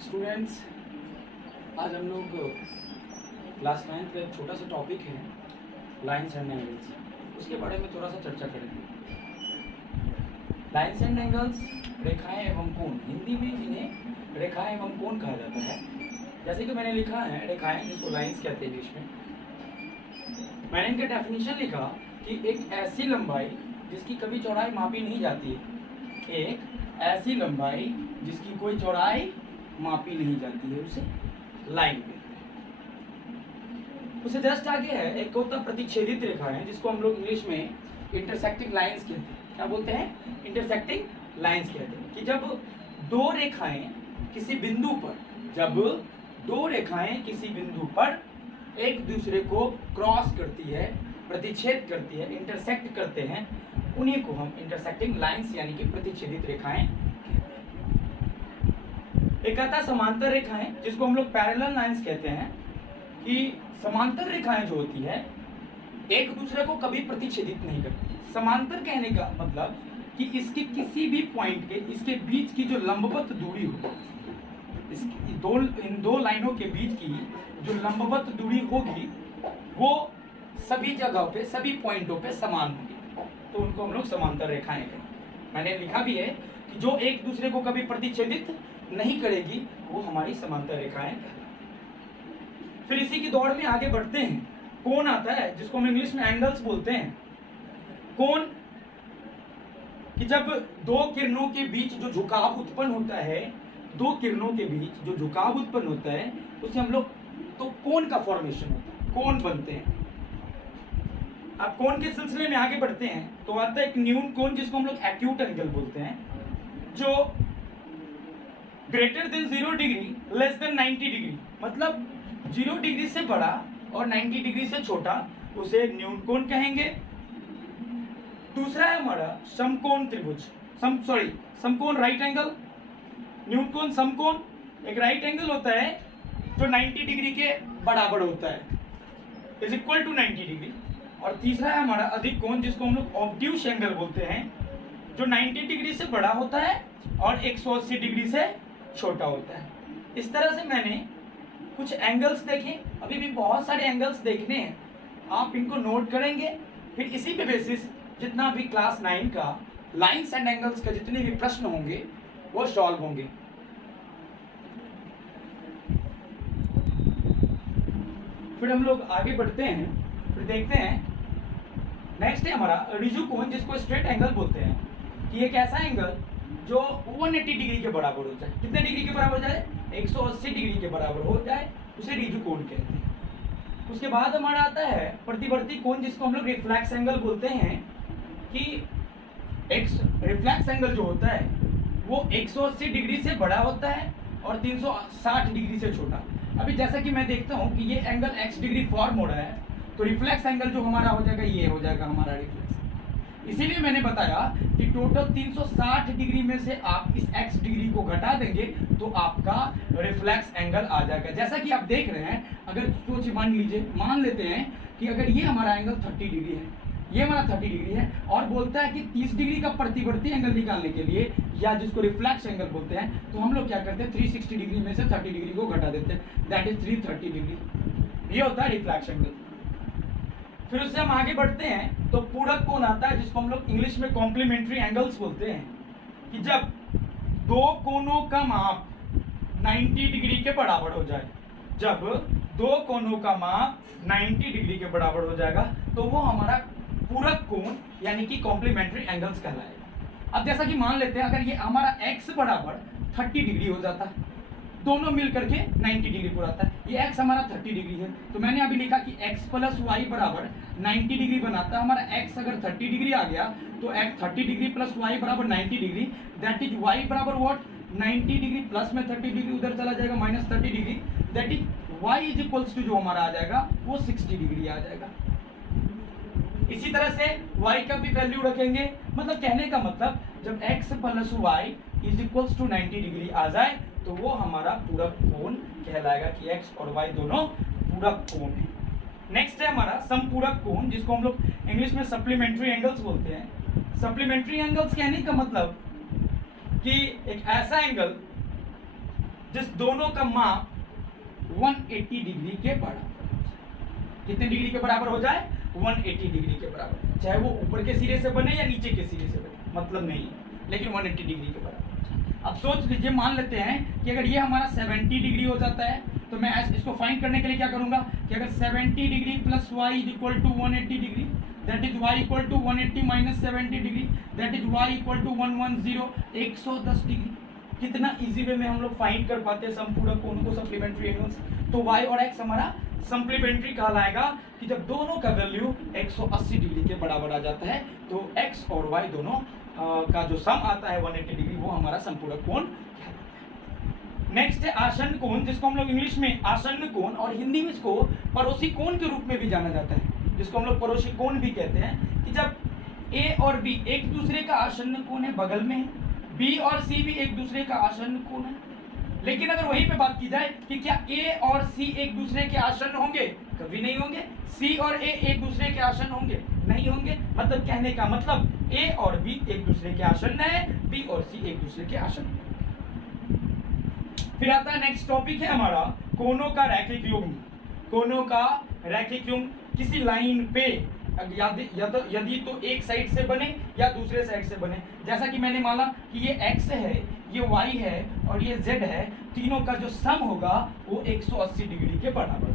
Students, आज हम लोग क्लास 9th का एक छोटा सा टॉपिक है लाइन्स एंड एंगल्स, उसके बारे में थोड़ा सा चर्चा करेंगे। लाइन्स एंड एंगल्स रेखाएं एवं कोण, हिंदी में जिन्हें रेखाएं एवं कोण कहा जाता है। जैसे कि मैंने लिखा है रेखाएं, जिसको लाइन्स कहते हैं इंग्लिश में। मैंने इनका डेफिनेशन लिखा कि एक ऐसी लंबाई जिसकी कभी चौड़ाई मापी नहीं जाती है, एक ऐसी लंबाई जिसकी कोई चौड़ाई मापी नहीं जाती है, उसे लाइन कहते हैं। उसे जस्ट आगे है एक होता प्रतिच्छेदित रेखाएं, जिसको हम लोग इंग्लिश में इंटरसेक्टिंग लाइंस कहते हैं। क्या बोलते हैं? इंटरसेक्टिंग लाइंस कहते हैं। कि जब दो रेखाएं किसी बिंदु पर, जब दो रेखाएं किसी बिंदु पर एक दूसरे को क्रॉस करती है, प्रतिच्छेद करती है, इंटरसेक्ट करते हैं, उन्हीं को हम इंटरसेक्टिंग लाइंस यानी कि प्रतिच्छेदित रेखाएं कहते हैं। एक आता समांतर रेखाएं, जिसको हम लोग पैरेलल लाइंस कहते हैं। कि समांतर रेखाएं जो होती है एक दूसरे को कभी प्रतिच्छेदित नहीं करती। समांतर कहने का मतलब कि इसके किसी भी पॉइंट के, इसके बीच की जो लंबवत दूरी हो, इन दो लाइनों के बीच की जो लंबवत दूरी होगी वो सभी जगहों पे, सभी पॉइंटों पे समान होगी, तो उनको हम लोग समांतर रेखाएं कहें। मैंने लिखा भी है कि जो एक दूसरे को कभी प्रतिच्छेदित नहीं करेगी वो हमारी समांतर रेखाएं कहलाती। फिर इसी की दौड़ में आगे बढ़ते हैं। कोण आता है, जिसको हम इंग्लिश में एंगल्स बोलते हैं। कोण कि जब दो किरणों के बीच जो झुकाव उत्पन्न होता है, दो किरणों के बीच जो झुकाव उत्पन्न होता है उसे हम लोग, तो कोण का फॉर्मेशन होता है, कोण बनते हैं। अब कोण के सिलसिले में आगे बढ़ते हैं तो आता है एक न्यून कोण, जिसको हम लोग एक्यूट एंगल बोलते हैं, जो greater than 0 degree less than 90 degree, मतलब 0 डिग्री से बड़ा और 90 डिग्री से छोटा, उसे न्यून कोण कहेंगे। दूसरा है हमारा समकोण त्रिभुज, समकोण राइट एंगल। न्यून कोण, समकोण एक राइट एंगल होता है जो 90 डिग्री के बराबर होता है, इज इक्वल टू 90 डिग्री। और तीसरा है हमारा अधिक कोण, जिसको हम लोग ऑब्ट्यूस एंगल बोलते हैं, जो 90 डिग्री से बड़ा होता है और 180 डिग्री से छोटा होता है। इस तरह से मैंने कुछ एंगल्स देखे, अभी भी बहुत सारे एंगल्स देखने हैं, आप इनको नोट करेंगे। फिर इसी पे बेसिस जितना भी क्लास 9 का लाइंस एंड एंगल्स का जितने भी प्रश्न होंगे वो सॉल्व होंगे। फिर हम लोग आगे बढ़ते हैं, फिर देखते हैं नेक्स्ट है हमारा ऋजु कोण, जिसको स्ट्रेट एंगल बोलते हैं। कि एक ऐसा एंगल जो 180 डिग्री के बराबर हो जाए। कितने डिग्री के बराबर हो जाए? 180 डिग्री के बराबर हो जाए, उसे ऋजु कोण कहते हैं। उसके बाद हमारा आता है प्रतिवर्ती कोण, जिसको हम लोग रिफ्लेक्स एंगल बोलते हैं। कि एक रिफ्लेक्स एंगल जो होता है वो 180 डिग्री से बड़ा होता है और 360 डिग्री से छोटा। अभी जैसा कि मैं देखता हूँ कि ये एंगल x डिग्री फॉर्म हो रहा है, तो रिफ्लेक्स एंगल जो हमारा हो जाएगा ये हो जाएगा हमारा रिफ्लेक्स। इसीलिए मैंने बताया कि टोटल 360 डिग्री में से आप इस x डिग्री को घटा देंगे तो आपका रिफ्लेक्स एंगल आ जाएगा। जैसा कि आप देख रहे हैं, अगर सोचिए, मान लेते हैं कि अगर ये हमारा एंगल 30 डिग्री है, ये हमारा 30 डिग्री है, और बोलता है कि 30 डिग्री का प्रतिवर्ती एंगल निकालने के लिए, या जिसको रिफ्लेक्स एंगल बोलते हैं, तो हम लोग क्या करते हैं 360 डिग्री में से 30 डिग्री को घटा देते हैं, दैट इज 330 डिग्री। ये होता है रिफ्लेक्स एंगल। फिर उससे हम आगे बढ़ते हैं तो पूरक कोण आता है, जिसको हम लोग इंग्लिश में कॉम्प्लीमेंट्री एंगल्स बोलते हैं। कि जब दो कोणों का माप 90 डिग्री के बराबर हो जाए, जब दो कोणों का माप 90 डिग्री के बराबर हो जाएगा तो वो हमारा पूरक कोण यानी कि कॉम्प्लीमेंट्री एंगल्स कहलाएगा। अब जैसा कि मान लेते हैं अगर ये हमारा x बराबर 30 डिग्री हो जाता है, दोनों मिल करके 90 डिग्री पूरा आता है, ये x हमारा 30 डिग्री है, तो मैंने अभी लिखा कि x प्लस वाई बराबर 90 डिग्री बनाता है। हमारा x अगर 30 डिग्री आ गया तो x 30 डिग्री प्लस y बराबर 90 डिग्री, दैट इज y बराबर व्हाट, 90 डिग्री प्लस में 30 डिग्री उधर चला जाएगा minus 30 degree, that is y is equals to जो हमारा आ जाएगा वो 60 डिग्री आ जाएगा। इसी तरह से y का भी वैल्यू रखेंगे, मतलब कहने का मतलब जब x plus y is equals to 90 degree आ जाए तो वो हमारा पूरक कोण कहलाएगा कि x और y दोनों पूरक कोण है। नेक्स्ट है हमारा समपूरक कोण, जिसको हम लोग इंग्लिश में सप्लीमेंट्री एंगल्स बोलते हैं। सप्लीमेंट्री एंगल्स कहने का मतलब कि एक ऐसा एंगल जिस दोनों का माप 180 डिग्री के बराबर, कितने डिग्री के बराबर हो जाए? 180 डिग्री के बराबर, चाहे वो ऊपर के सिरे से बने या नीचे के सिरे से बने, मतलब नहीं है, लेकिन 180 डिग्री के बराबर। अब सोच लीजिए, मान लेते हैं कि अगर ये हमारा 70 डिग्री हो जाता है, तो मैं इसको फाइंड करने के लिए क्या करूंगा कि अगर 70 degree plus y is equal to 180 degree, that is y equal to 180 minus 70 degree, that is y equal to 110, 110 degree. कितना इजी वे में हम लोग फाइंड कर पाते हैं संपूरक कोणों को, सप्लीमेंट्री एंगल्स। तो y और x हमारा सप्लीमेंट्री कहलाएगा कि जब दोनों का वैल्यू 180 डिग्री के बराबर आ जाता है, तो x और y दोनों का जो सम आता है 180 डिग्री, वो हमारा संपूरक कोण कहलाता है। नेक्स्ट है आसन्न कोण, जिसको हम लोग इंग्लिश में आसन्न कोण और हिंदी में इसको पड़ोसी कोण के रूप में भी जाना जाता है, जिसको हम लोग पड़ोसी कोण भी कहते हैं। कि जब a और b एक दूसरे का आसन्न कोण है, बगल में है, b और c भी एक दूसरे का आसन्न कोण है, लेकिन अगर वहीं पे बात की जाए कि क्या a और c एक दूसरे के आसन्न होंगे, कभी नहीं होंगे। c और a एक दूसरे के आसन्न होंगे, नहीं होंगे। मतलब कहने का मतलब a और b एक दूसरे के आसन्न है, b और c एक दूसरे के आसन्न। फिर आता है नेक्स्ट टॉपिक है हमारा कोणों का रैखिक युग्म। कोणों का रैखिक युग्म किसी लाइन पे यदि तो एक साइड से बने या दूसरे साइड से बने। जैसा कि मैंने माना कि ये x है, ये y है और ये z है, तीनों का जो सम होगा वो 180 डिग्री के बराबर,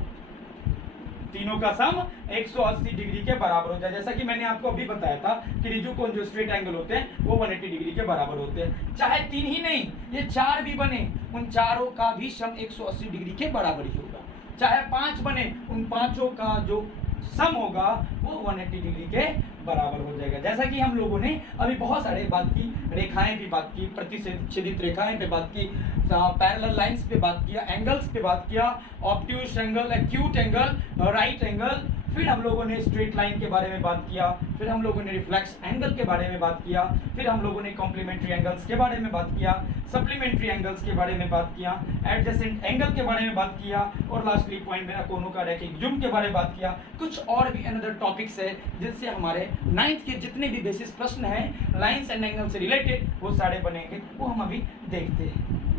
तीनों का सम 180 डिग्री के बराबर हो जाए। जैसा कि मैंने आपको अभी बताया था कि ऋजु कोण जो स्ट्रेट एंगल होते हैं वो 180 डिग्री के बराबर होते हैं। चाहे तीन ही नहीं, ये चार भी बने, उन चारों का भी सम 180 डिग्री के बराबर ही होगा। चाहे पांच बने, उन पांचों का जो सम होगा वो 180 डिग्री के बराबर हो जाएगा। जैसा कि हम लोगों ने अभी बहुत सारे बात की, रेखाएं भी बात की, प्रतिच्छेदित रेखाएं पे बात की, पैरेलल लाइंस पे बात किया, एंगल्स पे बात किया, obtuse angle, acute angle, right angle, फिर हम लोगों ने स्ट्रेट लाइन के बारे में बात किया, फिर हम लोगों ने रिफ्लेक्स एंगल के बारे में बात किया, फिर हम लोगों ने कॉम्प्लीमेंट्री एंगल्स के बारे में बात किया, सप्लीमेंट्री एंगल्स के बारे में बात किया, एडजेसेंट एंगल के बारे में बात किया, और लास्टली पॉइंट मेरा कोणों का रैखिक युग्म के बारे में बात किया। कुछ और भी अनदर टॉपिक्स है जिनसे हमारे 9th के जितने भी बेसिस प्रश्न हैं लाइंस एंड एंगल से रिलेटेड वो सारे बनेंगे, वो हम अभी देखते हैं।